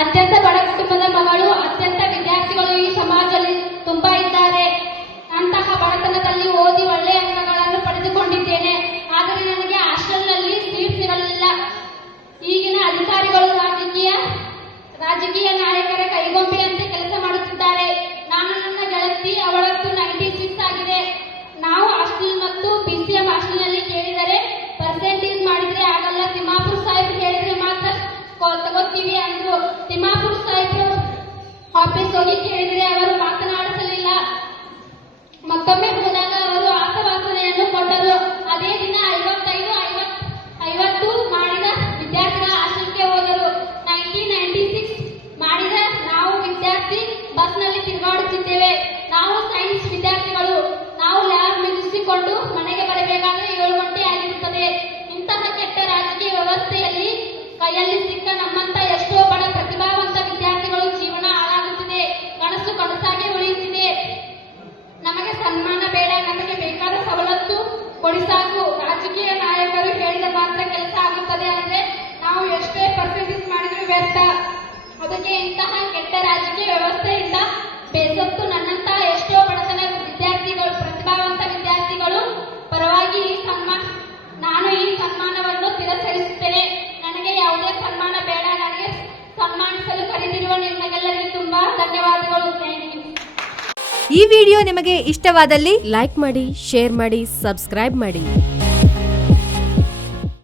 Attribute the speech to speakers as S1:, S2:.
S1: ಅತ್ಯಂತ ಬಡ ಕುಟುಂಬದ ಮಗಳು, ಅತ್ಯಂತ ವಿದ್ಯಾರ್ಥಿಗಳು ಈ ಸಮಾಜದಲ್ಲಿ ತುಂಬಾ ಇದ್ದಾರೆ. ಅಂತಹ ಬಡತನದಲ್ಲಿ ಓದಿ ಒಳ್ಳೆಯ ಅಂಕಗಳನ್ನು ಪಡೆದುಕೊಂಡಿದ್ದೇನೆ. ಆದರೆ ನನಗೆ ಹಾಸ್ಟೆಲ್ನಲ್ಲಿ ಸೀಟ್ ಸಿಗಲಿಲ್ಲ. ಈಗಿನ ಅಧಿಕಾರಿಗಳು ರಾಜಕೀಯ ರಾಜಕೀಯ ನಾಯಕರ ಕೈಗೊಂಬೆಯಂತೆ ಕೊಡ್ತೀವಿ ಅಂದ್ರು ತಿಮ್ಮಾಪುರ್ ಸಾಹೇಬ್ರು ಆಫೀಸ್ ಹೋಗಿ ಕೇಳಿದ್ರೆ ಅವರು ಮಾತನಾಡಿಸಲಿಲ್ಲ. ಮತ್ತೊಮ್ಮೆ ಎಷ್ಟೇ ಪರ್ಸೆಂಟೇಜ್ ಮಾಡಿದ್ರು ವ್ಯರ್ಥ. ಅದಕ್ಕೆ ಇಂತಹ ಕೆಟ್ಟ ರಾಜಕೀಯ ವ್ಯವಸ್ಥೆಯಿಂದ ಬೇಸತ್ತು ನನ್ನಂತಹ ಎಷ್ಟೋ ಬಡತನ ವಿದ್ಯಾರ್ಥಿಗಳು, ಪ್ರತಿಭಾವಂತ ವಿದ್ಯಾರ್ಥಿಗಳು, ಪರವಾಗಿ ಈ ಸನ್ಮಾನ, ನಾನು ಈ ಸನ್ಮಾನವನ್ನು ತಿರಸ್ಕರಿಸುತ್ತೇನೆ. ನನಗೆ ಯಾವುದೇ ಸನ್ಮಾನ ಬೇಡ. ನನಗೆ ಸನ್ಮಾನಿಸಲು ಕರೆದಿರುವ ನಿಮಗೆಲ್ಲರಿಗೂ ತುಂಬಾ ಧನ್ಯವಾದಗಳು.
S2: ಈ ವಿಡಿಯೋ ನಿಮಗೆ ಇಷ್ಟವಾದಲ್ಲಿ
S3: ಲೈಕ್ ಮಾಡಿ, ಶೇರ್ ಮಾಡಿ, ಸಬ್ಸ್ಕ್ರೈಬ್ ಮಾಡಿ.